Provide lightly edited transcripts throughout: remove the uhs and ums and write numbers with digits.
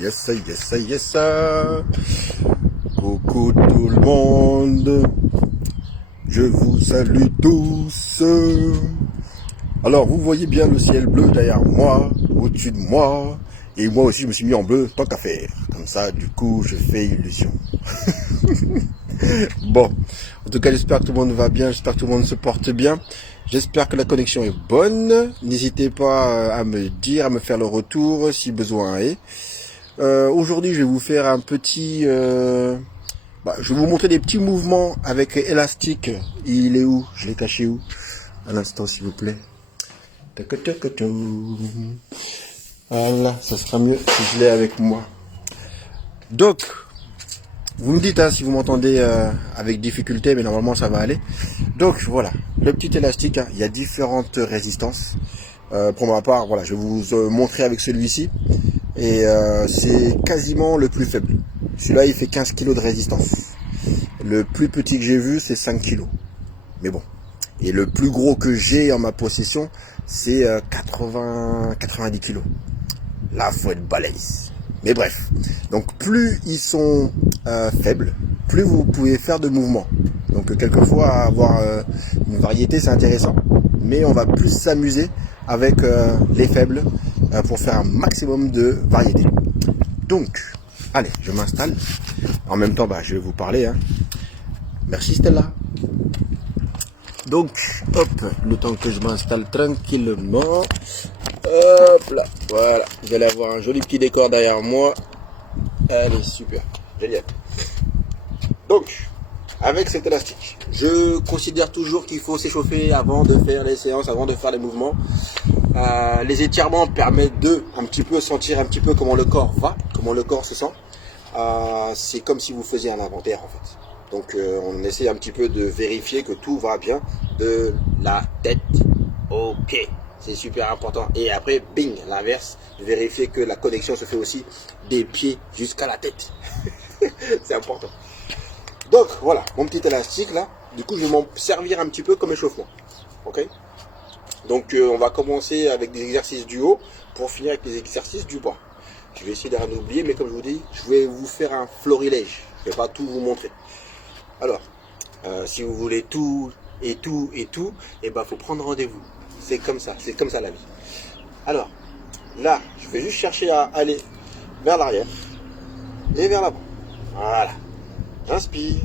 Yes, yes, yes. Coucou tout le monde. Je vous salue tous. Alors, vous voyez bien le ciel bleu derrière moi, au-dessus de moi. Et moi aussi, je me suis mis en bleu, tant qu'à faire. Comme ça, du coup, je fais illusion. Bon, en tout cas, j'espère que tout le monde va bien, j'espère que tout le monde se porte bien. J'espère que la connexion est bonne. N'hésitez pas à me dire, à me faire le retour si besoin est. Aujourd'hui, je vais vous faire un petit... je vais vous montrer des petits mouvements avec élastique. Il est où? Je l'ai caché où? Un instant, s'il vous plaît. Voilà, ça sera mieux si je l'ai avec moi. Donc, vous me dites si vous m'entendez avec difficulté, mais normalement ça va aller. Donc voilà, le petit élastique, il y a différentes résistances. Pour ma part, voilà, je vais vous montrer avec celui-ci. Et c'est quasiment le plus faible. Celui-là, il fait 15 kg de résistance. Le plus petit que j'ai vu, c'est 5 kg. Mais bon. Et le plus gros que j'ai en ma possession, c'est 90 kg. Là, faut être balèze. Mais bref. Donc, plus ils sont faibles, plus vous pouvez faire de mouvements. Donc, quelquefois, avoir une variété, c'est intéressant. Mais on va plus s'amuser avec les faibles pour faire un maximum de variété. Donc, allez, je m'installe. En même temps, je vais vous parler. Merci Stella. Donc, hop, le temps que je m'installe tranquillement. Hop là, voilà. Vous allez avoir un joli petit décor derrière moi. Allez, super, génial. Donc, avec cet élastique, je considère toujours qu'il faut s'échauffer avant de faire les séances, avant de faire les mouvements. Les étirements permettent de un petit peu sentir un petit peu comment le corps va, comment le corps se sent. C'est comme si vous faisiez un inventaire en fait. Donc on essaie un petit peu de vérifier que tout va bien de la tête. Ok, c'est super important. Et après, bing, l'inverse, vérifier que la connexion se fait aussi des pieds jusqu'à la tête. C'est important. Donc voilà, mon petit élastique là. Du coup, je vais m'en servir un petit peu comme échauffement. Ok. Donc on va commencer avec des exercices du haut pour finir avec les exercices du bas. Je vais essayer de rien oublier, mais comme je vous dis, je vais vous faire un florilège. Je ne vais pas tout vous montrer. Alors, si vous voulez tout, et faut prendre rendez-vous. C'est comme ça la vie. Alors, là, je vais juste chercher à aller vers l'arrière et vers l'avant. Voilà. J'inspire,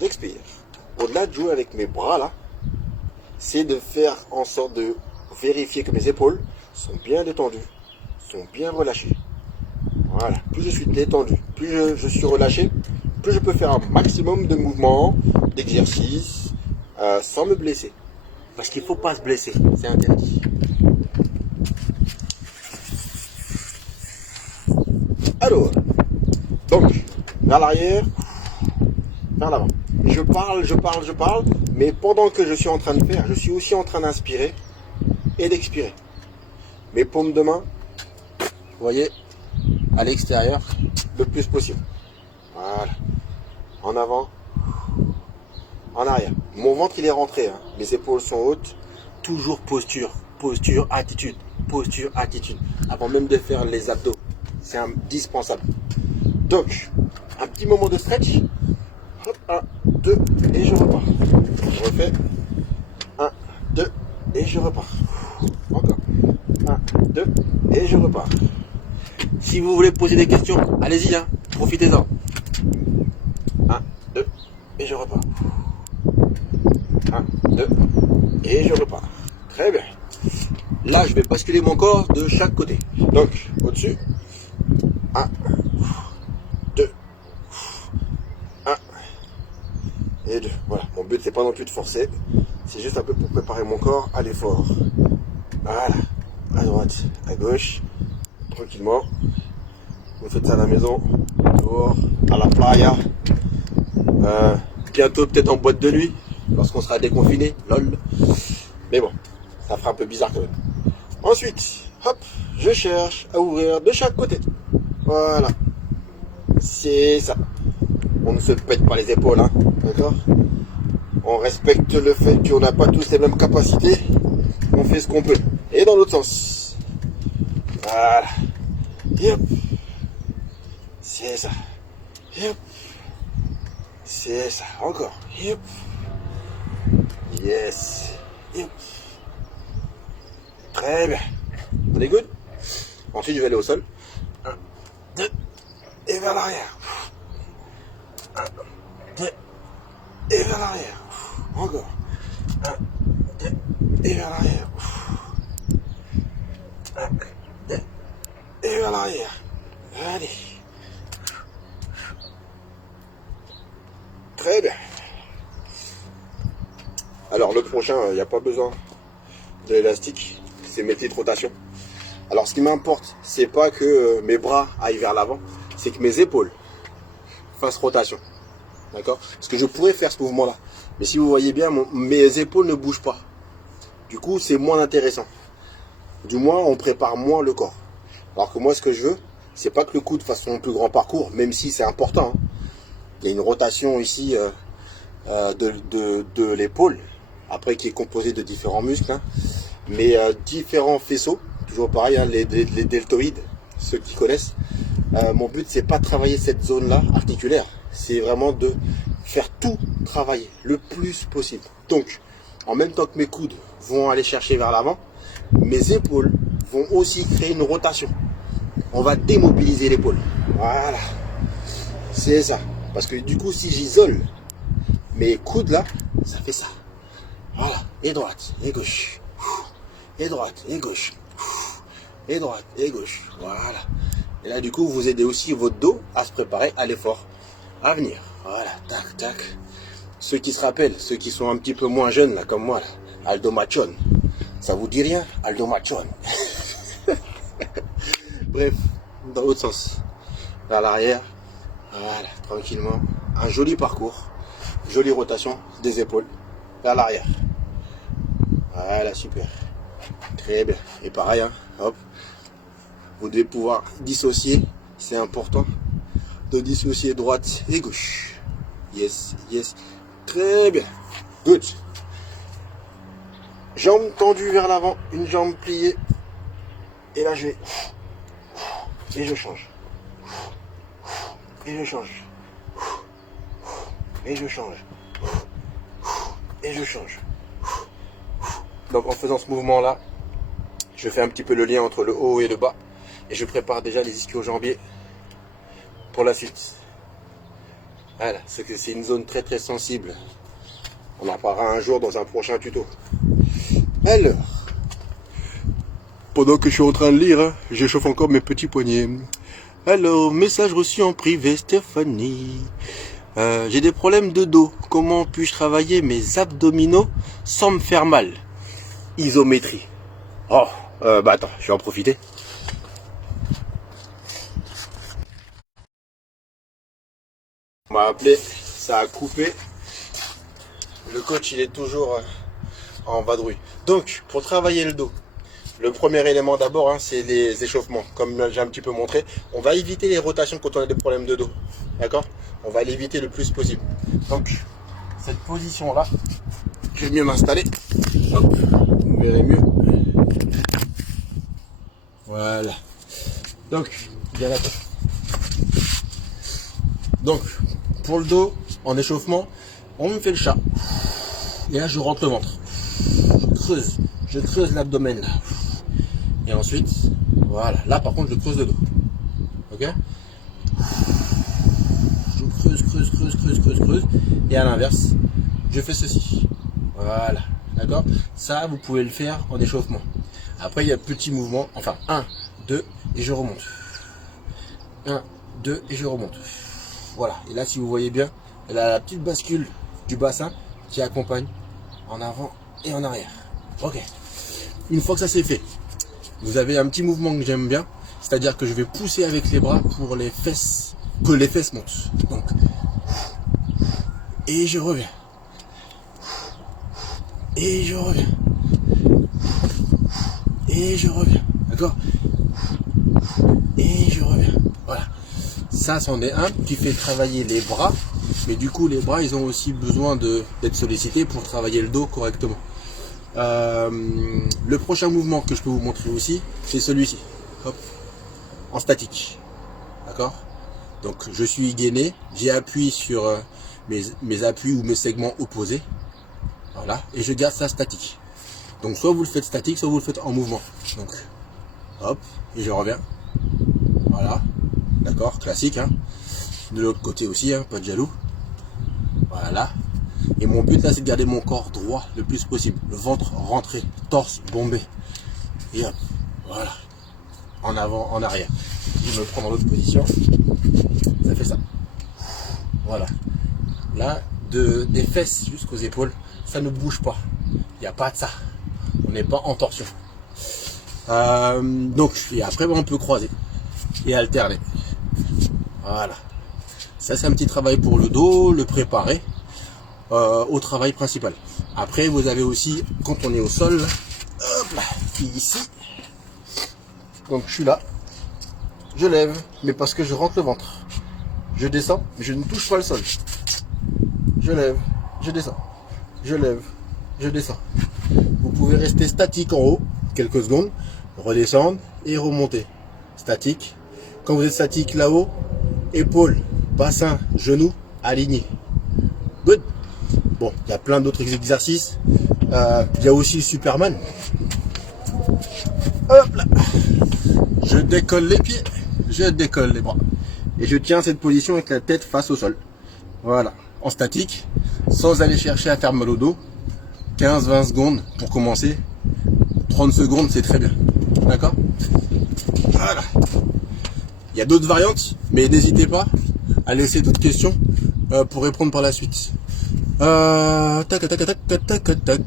j'expire. Au-delà de jouer avec mes bras là, c'est de faire en sorte de vérifier que mes épaules sont bien détendues, sont bien relâchées. Voilà, plus je suis détendu, plus je suis relâché, plus je peux faire un maximum de mouvements, d'exercices, sans me blesser. Parce qu'il ne faut pas se blesser, c'est interdit. Alors, donc, vers l'arrière, vers l'avant. Je parle, mais pendant que je suis en train de faire, je suis aussi en train d'inspirer et d'expirer. Mes paumes de main, vous voyez, à l'extérieur, le plus possible. Voilà. En avant, en arrière. Mon ventre, il est rentré. Les épaules sont hautes. Toujours posture, attitude. Avant même de faire les abdos. C'est indispensable. Donc, un petit moment de stretch. Hop, 1, 2, et je repars. Je refais. 1, 2, et je repars. Encore. 1, 2, et je repars. Si vous voulez poser des questions, allez-y, profitez-en. 1, 2, et je repars. 1, 2, et je repars. Très bien. Là, je vais basculer mon corps de chaque côté. Donc, au-dessus. 1, 2, 1 et 2. Voilà, mon but, c'est pas non plus de forcer. C'est juste un peu pour préparer mon corps à l'effort. Voilà. À droite, à gauche. Tranquillement. Vous faites ça à la maison, dehors, à la playa. Bientôt peut-être en boîte de nuit, lorsqu'on sera déconfiné, lol. Mais bon, ça fera un peu bizarre quand même. Ensuite, hop, je cherche à ouvrir de chaque côté. Voilà. C'est ça. On ne se pète pas les épaules, d'accord? On respecte le fait qu'on n'a pas tous les mêmes capacités. On fait ce qu'on peut. Et dans l'autre sens. Voilà. Yep. C'est ça. Yep. C'est ça. Encore. Yep. Yes. Yep. Très bien. On est good? Ensuite, je vais aller au sol. 1, 2, et vers l'arrière. 1, 2, et vers l'arrière. Encore. 1, 2, et vers l'arrière. 1, 2, et vers l'arrière. Allez. Très bien. Alors le prochain, il n'y a pas besoin de l'élastique, c'est mes petites rotations. Alors ce qui m'importe, c'est pas que mes bras aillent vers l'avant, c'est que mes épaules fassent rotation. D'accord? Parce que je pourrais faire ce mouvement-là. Mais si vous voyez bien, mes épaules ne bougent pas. Du coup, c'est moins intéressant. Du moins, on prépare moins le corps. Alors que moi, ce que je veux, c'est pas que le coude fasse son plus grand parcours, même si c'est important. Hein. Il y a une rotation ici de l'épaule, après qui est composée de différents muscles, hein. Mais différents faisceaux, toujours pareil, hein, les deltoïdes, ceux qui connaissent. Mon but, c'est pas de travailler cette zone-là articulaire, c'est vraiment de faire tout travailler le plus possible. Donc, en même temps que mes coudes vont aller chercher vers l'avant, mes épaules vont aussi créer une rotation. On va démobiliser l'épaule. Voilà. C'est ça. Parce que du coup, si j'isole mes coudes là, ça fait ça. Voilà. Et droite, et gauche. Et droite, et gauche. Et droite, et gauche. Voilà. Et là, du coup, vous aidez aussi votre dos à se préparer à l'effort à venir. Voilà. Tac, tac. Ceux qui se rappellent, ceux qui sont un petit peu moins jeunes là, comme moi, là. Aldo Machon. Ça vous dit rien? Aldo Machon. Bref, dans l'autre sens. Vers l'arrière. Voilà, tranquillement. Un joli parcours. Jolie rotation des épaules. Vers l'arrière. Voilà, super. Très bien. Et pareil, hein, hop. Vous devez pouvoir dissocier. C'est important de dissocier droite et gauche. Yes, yes. Très bien. Good. Jambe tendue vers l'avant. Une jambe pliée. Et là, je vais... Et je change. Et je change. Et je change. Et je change. Donc en faisant ce mouvement là, je fais un petit peu le lien entre le haut et le bas. Et je prépare déjà les ischio-jambiers pour la suite. Voilà, c'est une zone très très sensible. On en parlera un jour dans un prochain tuto. Alors, pendant que je suis en train de lire, hein, j'échauffe encore mes petits poignets. Alors, message reçu en privé, Stéphanie. J'ai des problèmes de dos. Comment puis-je travailler mes abdominaux sans me faire mal? Isométrie. Oh, bah attends, je vais en profiter. On m'a appelé, ça a coupé. Le coach, il est toujours en vadrouille. Donc, pour travailler le dos, le premier élément d'abord, hein, c'est les échauffements. Comme j'ai un petit peu montré, on va éviter les rotations quand on a des problèmes de dos. D'accord? On va l'éviter le plus possible. Donc, cette position-là, je vais mieux m'installer. Hop, vous verrez mieux. Voilà. Donc, bien d'accord. Donc, pour le dos, en échauffement, on me fait le chat. Et là, je rentre le ventre. Je creuse l'abdomen là. Et ensuite, voilà. Là, par contre, je creuse le dos. Ok? Je creuse. Et à l'inverse, je fais ceci. Voilà. D'accord? Ça, vous pouvez le faire en échauffement. Après, il y a petit mouvement. Enfin, 1, 2, et je remonte. 1, 2, et je remonte. Voilà. Et là, si vous voyez bien, elle a la petite bascule du bassin qui accompagne en avant et en arrière. Ok. Une fois que ça c'est fait, vous avez un petit mouvement que j'aime bien, c'est-à-dire que je vais pousser avec les bras pour les fesses, que les fesses montent. Donc, et je reviens. Et je reviens. Et je reviens. D'accord? Et je reviens. Voilà. Ça, c'en est un qui fait travailler les bras. Mais du coup, les bras, ils ont aussi besoin d'être sollicités pour travailler le dos correctement. Le prochain mouvement que je peux vous montrer aussi, c'est celui-ci. hop, en statique. D'accord? Donc je suis gainé, j'ai appuyé sur mes appuis ou mes segments opposés. Voilà, et je garde ça statique. Donc soit vous le faites statique, soit vous le faites en mouvement. Donc hop, et je reviens. Voilà, d'accord, classique. Hein. De l'autre côté aussi, hein, pas de jaloux. Voilà. Et mon but là, c'est de garder mon corps droit le plus possible. Le ventre rentré, torse bombé. Et hop, voilà. En avant, en arrière. Je me prends dans l'autre position. Ça fait ça. Voilà. Là, des fesses jusqu'aux épaules, ça ne bouge pas. Il n'y a pas de ça. On n'est pas en torsion. Donc, et après, on peut croiser et alterner. Voilà. Ça, c'est un petit travail pour le dos, le préparer au travail principal. Après, vous avez aussi, quand on est au sol, hop là, ici. Donc, je suis là. Je lève, mais parce que je rentre le ventre. Je descends, mais je ne touche pas le sol. Je lève, je descends. Je lève, je descends. Vous pouvez rester statique en haut, quelques secondes, redescendre et remonter. Statique. Quand vous êtes statique là-haut, épaules, bassin, genoux, alignés. Good. Bon, il y a plein d'autres exercices. Il y a aussi le Superman. Hop là. Je décolle les pieds, je décolle les bras. Et je tiens cette position avec la tête face au sol. Voilà, en statique, sans aller chercher à faire mal au dos. 15-20 secondes pour commencer. 30 secondes, c'est très bien. D'accord? Voilà. Il y a d'autres variantes, mais n'hésitez pas à laisser d'autres questions pour répondre par la suite. Tac, tac, tac, tac, tac, tac.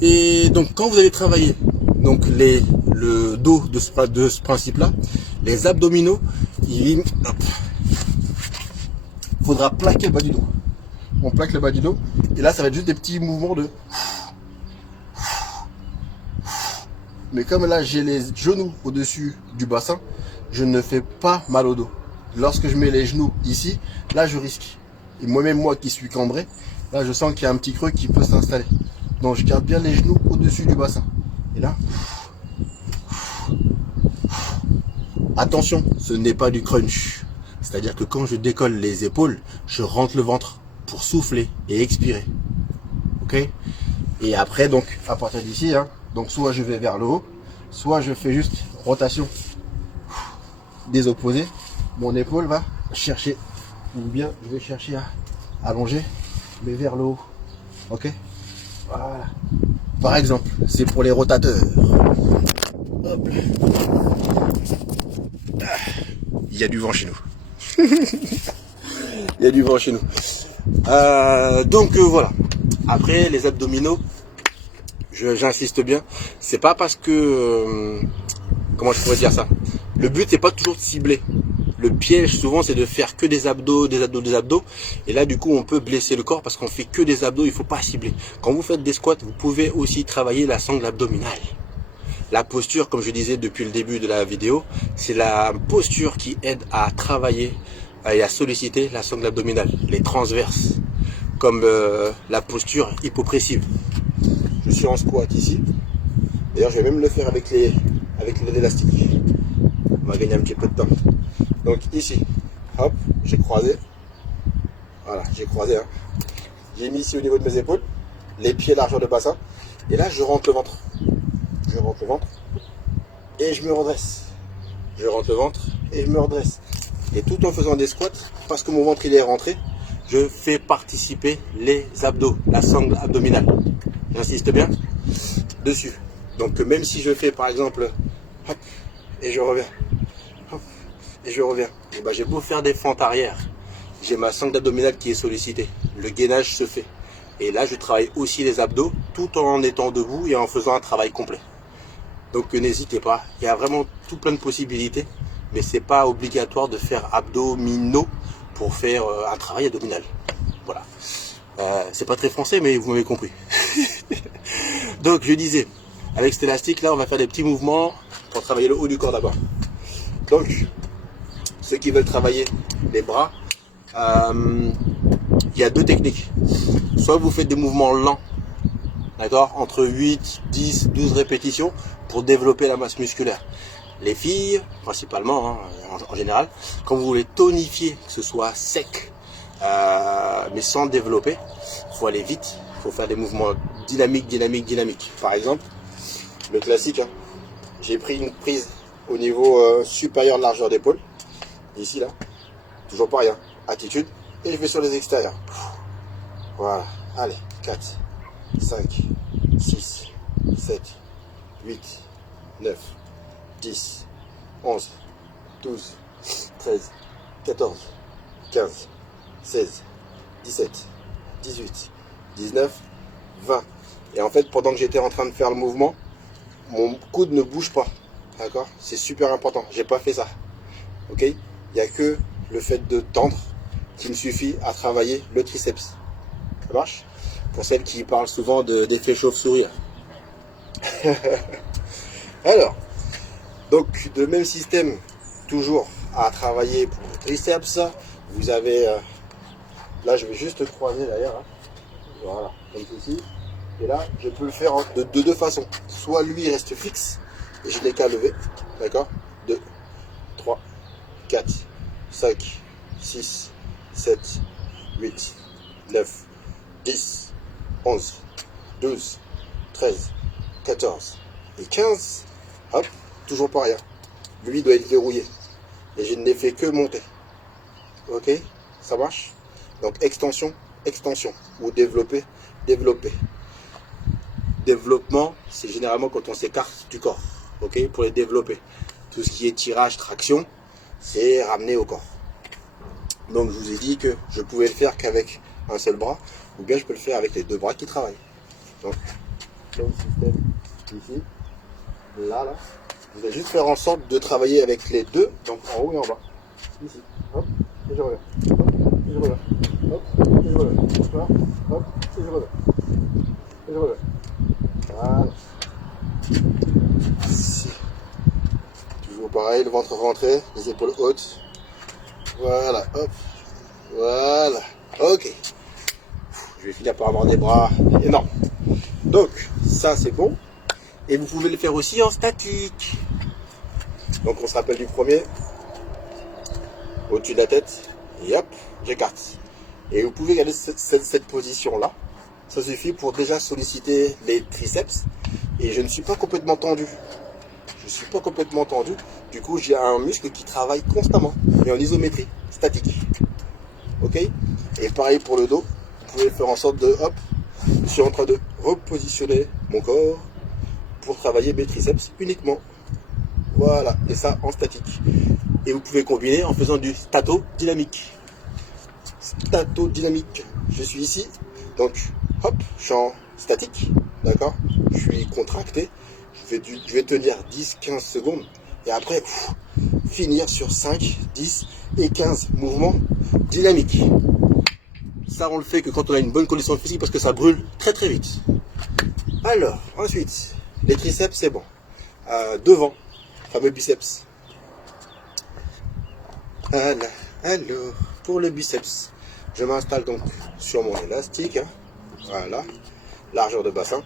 Et donc, quand vous allez travailler donc le dos de ce principe-là, les abdominaux, il faudra plaquer le bas du dos. On plaque le bas du dos, et là, ça va être juste des petits mouvements de... Mais comme là, j'ai les genoux au-dessus du bassin, je ne fais pas mal au dos. Lorsque je mets les genoux ici, là, je risque. Et moi-même, moi qui suis cambré, là, je sens qu'il y a un petit creux qui peut s'installer. Donc, je garde bien les genoux au-dessus du bassin. Et là, attention, ce n'est pas du crunch. C'est-à-dire que quand je décolle les épaules, je rentre le ventre pour souffler et expirer. Ok? Et après, donc, à partir d'ici, hein, donc soit je vais vers le haut, soit je fais juste rotation des opposés. Mon épaule va chercher, ou bien je vais chercher à allonger, mais vers le haut. Ok? Voilà. Par exemple, c'est pour les rotateurs. Hop. Il y a du vent chez nous. Il y a du vent chez nous. Donc voilà. Après les abdominaux, j'insiste bien. C'est pas parce que comment je pourrais dire ça. Le but c'est pas toujours de cibler. Le piège souvent c'est de faire que des abdos, des abdos, des abdos. Et là du coup on peut blesser le corps parce qu'on fait que des abdos. Il faut pas cibler. Quand vous faites des squats, vous pouvez aussi travailler la sangle abdominale. La posture, comme je disais depuis le début de la vidéo, c'est la posture qui aide à travailler et à solliciter la sangle abdominale, les transverses, comme la posture hypopressive. Je suis en squat ici. D'ailleurs, je vais même le faire avec l'élastique. On va gagner un petit peu de temps. Donc ici, hop, j'ai croisé. Voilà, j'ai croisé. Hein. J'ai mis ici au niveau de mes épaules, les pieds largeur de bassin. Et là, je rentre le ventre. Je rentre le ventre et je me redresse. Je rentre le ventre et je me redresse. Et tout en faisant des squats, parce que mon ventre il est rentré, je fais participer les abdos, la sangle abdominale. J'insiste bien dessus. Donc même si je fais par exemple, hop, et je reviens, hop, et je reviens, et ben, j'ai beau faire des fentes arrière, j'ai ma sangle abdominale qui est sollicitée. Le gainage se fait. Et là, je travaille aussi les abdos tout en étant debout et en faisant un travail complet. Donc n'hésitez pas, il y a vraiment tout plein de possibilités, mais c'est pas obligatoire de faire abdominaux pour faire un travail abdominal. Voilà. C'est pas très français, mais vous m'avez compris. Donc je disais, avec cet élastique là, on va faire des petits mouvements pour travailler le haut du corps d'abord. Donc, ceux qui veulent travailler les bras, il y a deux techniques. Soit vous faites des mouvements lents, d'accord, entre 8, 10, 12 répétitions pour développer la masse musculaire. Les filles, principalement, hein, en général, quand vous voulez tonifier, que ce soit sec, mais sans développer, il faut aller vite, il faut faire des mouvements dynamiques. Par exemple, le classique, hein, j'ai pris une prise au niveau supérieur de largeur d'épaule, ici là, toujours pas rien, attitude, et je vais sur les extérieurs. Voilà, allez, 4, 5, 6, 7, 8, 9, 10, 11, 12, 13, 14, 15, 16, 17, 18, 19, 20. Et en fait, pendant que j'étais en train de faire le mouvement, mon coude ne bouge pas. D'accord? C'est super important. J'ai pas fait ça. Ok? Il n'y a que le fait de tendre qui me suffit à travailler le triceps. Ça marche? Pour celles qui parlent souvent d'effet chauve-souris. Alors, donc, de même système, toujours à travailler pour le triceps. Vous avez, là, je vais juste croiser d'ailleurs. Hein. Voilà, comme ceci. Et là, je peux le faire de deux façons. Soit lui il reste fixe, et je n'ai qu'à lever. D'accord? 2, 3, 4, 5, 6, 7, 8, 9, 10, 11, 12, 13, 14 et 15. Hop, toujours pas rien. Lui doit être verrouillé. Et je n'ai fait que monter. Ok? Ça marche? Donc extension, extension. Ou développer, développer. Développement, c'est généralement quand on s'écarte du corps. Ok? Pour les développer. Tout ce qui est tirage, traction, c'est ramener au corps. Donc je vous ai dit que je pouvais le faire qu'avec un seul bras, ou bien je peux le faire avec les deux bras qui travaillent. Donc, le système ici, là, vous allez juste faire en sorte de travailler avec les deux, donc en haut et en bas. Ici, hop, et je reviens. Hop, et je reviens. Hop, et je reviens. Voilà, hop, et je reviens. Et je reviens. Voilà. Ici. Toujours pareil, le ventre rentré, les épaules hautes. Voilà, hop. Voilà. Ok. Je vais finir par avoir des bras énormes. Donc, ça c'est bon. Et vous pouvez le faire aussi en statique. Donc on se rappelle du premier. Au-dessus de la tête. Et hop, j'écarte. Et vous pouvez garder cette position-là. Ça suffit pour déjà solliciter les triceps. Et je ne suis pas complètement tendu. Je ne suis pas complètement tendu. Du coup, j'ai un muscle qui travaille constamment. Et en isométrie statique. Ok? Et pareil pour le dos. Vous pouvez faire en sorte de, hop, je suis en train de repositionner mon corps pour travailler mes triceps uniquement. Voilà, et ça en statique. Et vous pouvez combiner en faisant du stato dynamique. Stato dynamique. Je suis ici, donc hop, je suis en statique, d'accord? Je suis contracté. Je vais tenir 10-15 secondes et après finir sur 5, 10 et 15 mouvements dynamiques. Ça, on le fait que quand on a une bonne condition physique parce que ça brûle très très vite. Alors, ensuite, les triceps, c'est bon. Devant, fameux biceps. Voilà. Alors, pour le biceps, je m'installe donc sur mon élastique. Hein. Voilà. Largeur de bassin.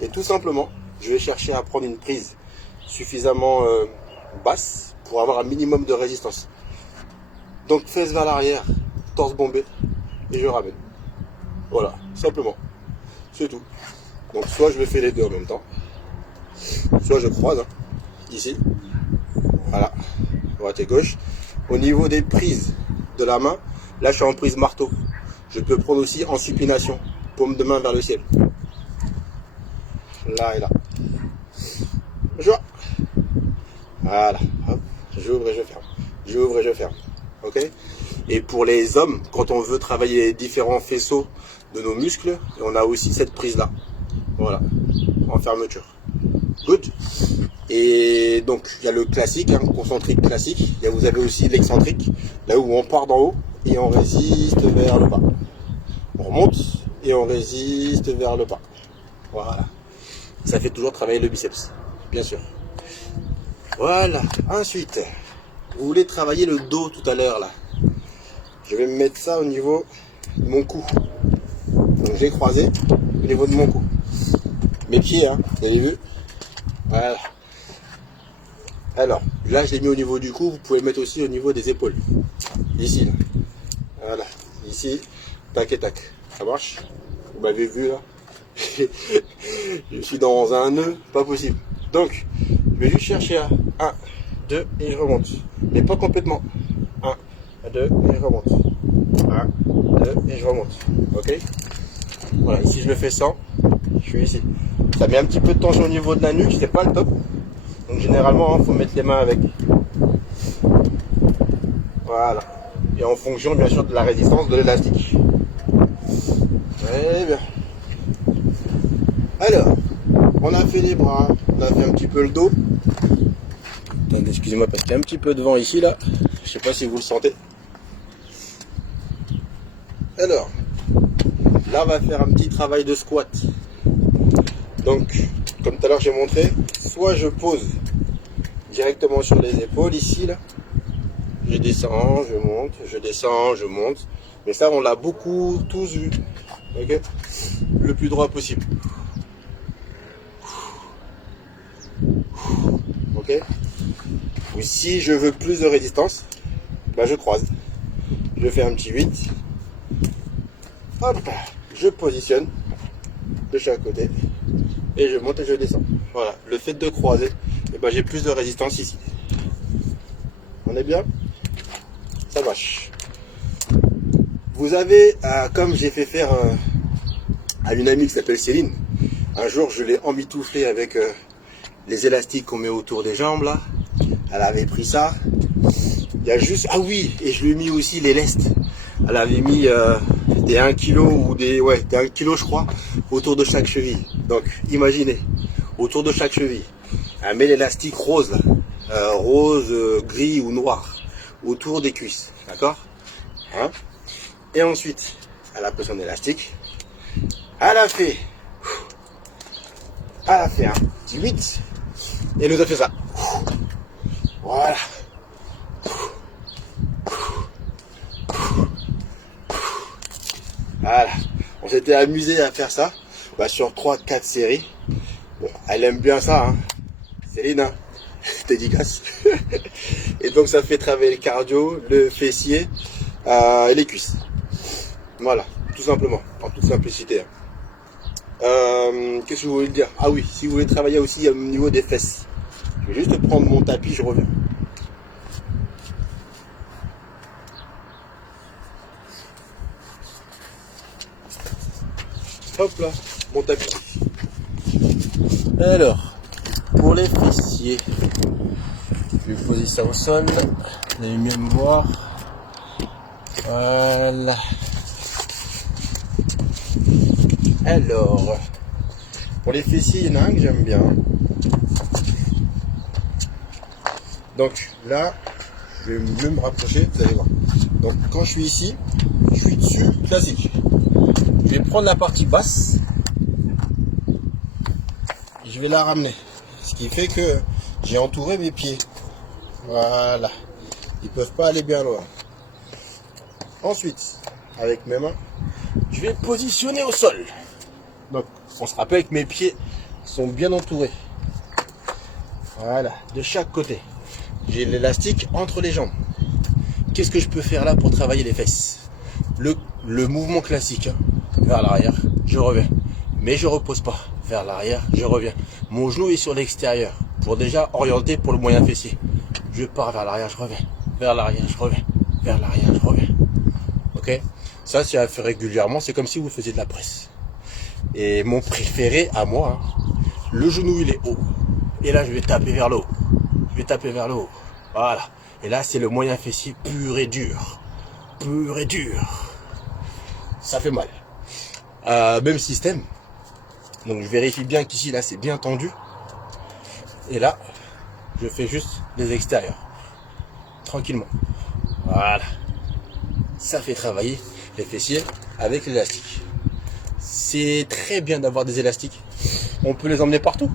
Et tout simplement, je vais chercher à prendre une prise suffisamment basse pour avoir un minimum de résistance. Donc, fesses vers l'arrière, torse bombé, et je ramène. Voilà, simplement. C'est tout. Donc, soit je vais faire les deux en même temps, soit je croise, hein, ici, voilà, droite et gauche. Au niveau des prises de la main, là je suis en prise marteau. Je peux prendre aussi en supination, paume de main vers le ciel. Là et là. Je vois. Voilà, hop, j'ouvre et je ferme. J'ouvre et je ferme. Ok? Et pour les hommes, quand on veut travailler les différents faisceaux de nos muscles, on a aussi cette prise-là. Voilà, en fermeture. Good. Et donc, il y a le classique, hein, concentrique classique. Et vous avez aussi l'excentrique, là où on part d'en haut et on résiste vers le bas. On remonte et on résiste vers le bas. Voilà. Ça fait toujours travailler le biceps, bien sûr. Voilà. Ensuite, vous voulez travailler le dos tout à l'heure, là. Je vais me mettre ça au niveau de mon cou. Donc, j'ai croisé au niveau de mon cou. Mes pieds, hein, vous avez vu? Voilà. Alors, là je l'ai mis au niveau du cou, vous pouvez le mettre aussi au niveau des épaules. Ici, là. Voilà, ici, tac et tac. Ça marche? Vous m'avez vu là. Je suis dans un nœud, pas possible. Donc, je vais juste chercher à 1, 2 et je remonte. Mais pas complètement. 1, 2 et je remonte. 1, 2 et je remonte. Ok? Voilà, ici je le fais sans. Je suis ici. Ça met un petit peu de tension au niveau de la nuque, c'est pas le top. Donc généralement, il faut mettre les mains avec. Voilà. Et en fonction bien sûr de la résistance de l'élastique. Très bien. Alors, on a fait les bras, on a fait un petit peu le dos. Attendez, excusez-moi parce qu'il y a un petit peu de vent ici là. Je sais pas si vous le sentez. Alors, là on va faire un petit travail de squat. Donc, comme tout à l'heure j'ai montré, soit je pose directement sur les épaules ici là. Je descends, je monte, je descends, je monte. Mais ça on l'a beaucoup tous vu. Ok, le plus droit possible. Ok. Ou si je veux plus de résistance, bah je croise. Je fais un petit 8. Hop, je positionne de chaque côté et je monte et je descends. Voilà, le fait de croiser, et ben j'ai plus de résistance ici. On est bien? Ça marche. Vous avez, comme j'ai fait faire à une amie qui s'appelle Céline, un jour je l'ai emmitouflé avec les élastiques qu'on met autour des jambes là. Elle avait pris ça. Il y a juste, ah oui, et je lui ai mis aussi les lestes. Elle avait mis des 1 kg ou des 1 kg je crois autour de chaque cheville. Donc imaginez, autour de chaque cheville, elle met l'élastique rose là, rose, gris ou noir autour des cuisses, d'accord, hein? Et ensuite elle a pris son élastique, elle a fait un petit 8 et elle nous a fait ça. Voilà. Voilà, on s'était amusé à faire ça sur 3-4 séries. Bon, elle aime bien ça, hein. Céline, hein. Dédicace. Et donc ça fait travailler le cardio, le fessier et les cuisses. Voilà, tout simplement, en toute simplicité. Qu'est-ce que je voulais dire? Ah oui, si vous voulez travailler aussi au niveau des fesses, je vais juste prendre mon tapis, je reviens. Hop là, mon tapis. Alors, pour les fessiers, je vais poser ça au sol. Vous allez mieux me voir. Voilà. Alors, pour les fessiers, il y en a un que j'aime bien. Donc là, je vais mieux me rapprocher, vous allez voir. Donc quand je suis ici, je suis dessus, classique. Je vais prendre la partie basse, et je vais la ramener. Ce qui fait que j'ai entouré mes pieds. Voilà. Ils ne peuvent pas aller bien loin. Ensuite, avec mes mains, je vais positionner au sol. Donc, on se rappelle que mes pieds sont bien entourés. Voilà, de chaque côté. J'ai l'élastique entre les jambes. Qu'est-ce que je peux faire là pour travailler les fesses? Le mouvement classique, hein. Vers l'arrière, je reviens. Mais je repose pas. Vers l'arrière, je reviens. Mon genou est sur l'extérieur pour déjà orienter pour le moyen fessier. Je pars vers l'arrière, je reviens. Vers l'arrière, je reviens. Vers l'arrière, je reviens. Ok? Ça, si on fait régulièrement, c'est comme si vous faisiez de la presse. Et mon préféré à moi, hein, le genou il est haut. Et là, je vais taper vers le haut. Je vais taper vers le haut. Voilà. Et là, c'est le moyen fessier pur et dur. Pur et dur. Ça fait mal. Même système. Donc, je vérifie bien qu'ici, là, c'est bien tendu. Et là, je fais juste les extérieurs. Tranquillement. Voilà. Ça fait travailler les fessiers avec l'élastique. C'est très bien d'avoir des élastiques. On peut les emmener partout.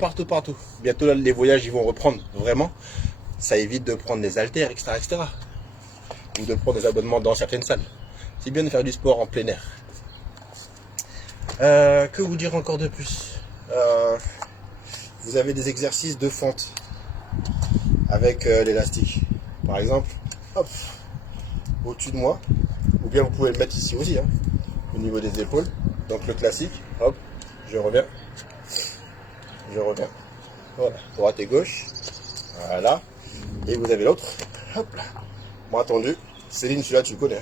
Partout, partout. Bientôt, là, les voyages, ils vont reprendre. Vraiment. Ça évite de prendre des haltères, etc., etc. Ou de prendre des abonnements dans certaines salles. C'est bien de faire du sport en plein air. Que vous dire encore de plus? Vous avez des exercices de fente. avec l'élastique. Par exemple, hop, au-dessus de moi, ou bien vous pouvez le mettre ici aussi, hein, au niveau des épaules. Donc le classique, hop, je reviens, voilà, droite et gauche, voilà, et vous avez l'autre, hop là, moi attendu, Céline, celui-là tu le connais, hein.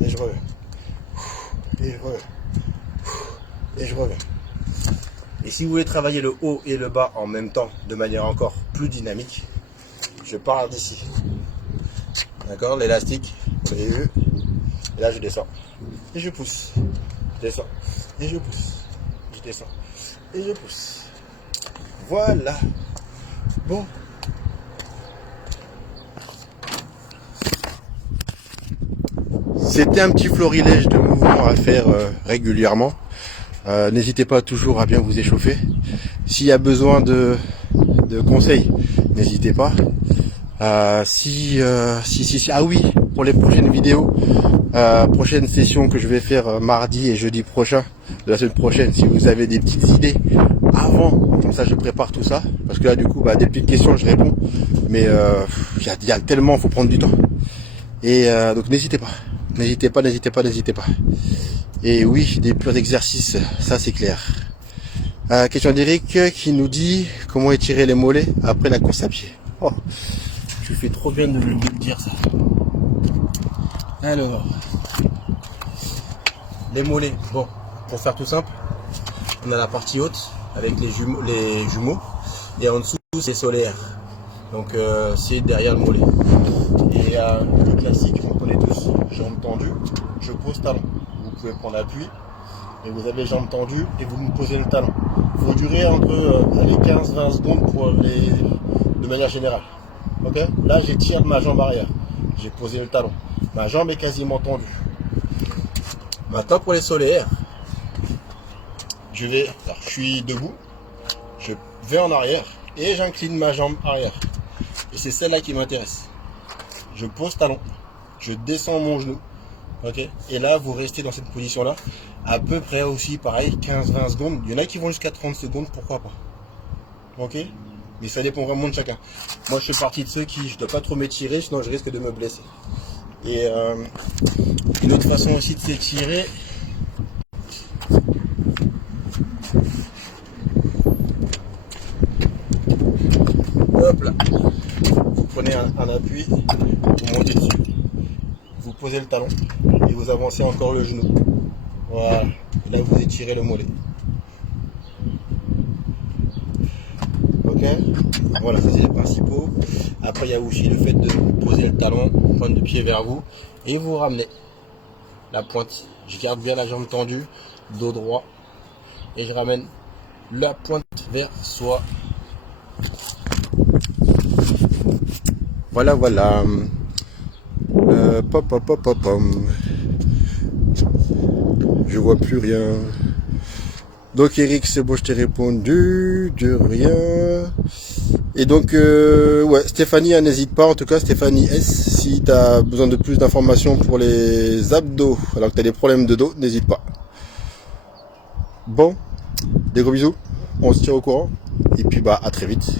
Et je reviens, et je reviens, et je reviens. Et si vous voulez travailler le haut et le bas en même temps, de manière encore plus dynamique, je pars d'ici. D'accord, l'élastique, vous avez vu. Et là je descends. Et je pousse. Je descends. Et je pousse. Je descends. Et je pousse. Voilà. Bon. C'était un petit florilège de mouvements à faire régulièrement. N'hésitez pas toujours à bien vous échauffer. S'il y a besoin de conseils, n'hésitez pas. Ah oui, pour les prochaines vidéos, prochaine session que je vais faire mardi et jeudi prochain de la semaine prochaine, si vous avez des petites idées avant, comme ça je prépare tout ça, parce que là du coup des petites questions je réponds, mais il y a tellement, faut prendre du temps, et donc n'hésitez pas. Et oui, des purs exercices, ça c'est clair. Question d'Eric qui nous dit comment étirer les mollets après la course à pied. Oh, tu fais trop bien de me dire ça. Alors, les mollets, bon, pour faire tout simple, on a la partie haute avec les jumeaux et en dessous c'est solaire. Donc c'est derrière le mollet. Et le classique, on connaît tous, jambes tendues, je pose talon. Vous pouvez prendre appui et vous avez jambes tendues et vous me posez le talon. Il faut durer entre 15-20 secondes pour de manière générale. Ok, là j'étire ma jambe arrière, j'ai posé le talon, ma jambe est quasiment tendue. Maintenant pour les solaires, je suis debout, je vais en arrière et j'incline ma jambe arrière. Et c'est celle-là qui m'intéresse. Je pose talon, je descends mon genou, ok. Et là vous restez dans cette position-là, à peu près aussi pareil, 15-20 secondes. Il y en a qui vont jusqu'à 30 secondes, pourquoi pas. Ok. Mais ça dépend vraiment de chacun. Moi, je fais partie de ceux qui, je ne dois pas trop m'étirer, sinon je risque de me blesser. Et une autre façon aussi de s'étirer, hop là, vous prenez un appui, vous montez dessus, vous posez le talon et vous avancez encore le genou. Voilà. Et là, vous étirez le mollet. Ok, voilà, ça c'est les principaux. Après il y a aussi le fait de poser le talon, pointe de pied vers vous et vous ramenez la pointe. Je garde bien la jambe tendue, dos droit et je ramène la pointe vers soi. Voilà. Je vois plus rien. Donc Eric, c'est bon, je t'ai répondu, de rien. Et donc, ouais, Stéphanie, n'hésite pas, en tout cas Stéphanie S, si tu as besoin de plus d'informations pour les abdos, alors que tu as des problèmes de dos, n'hésite pas. Bon, des gros bisous, on se tient au courant, et puis à très vite.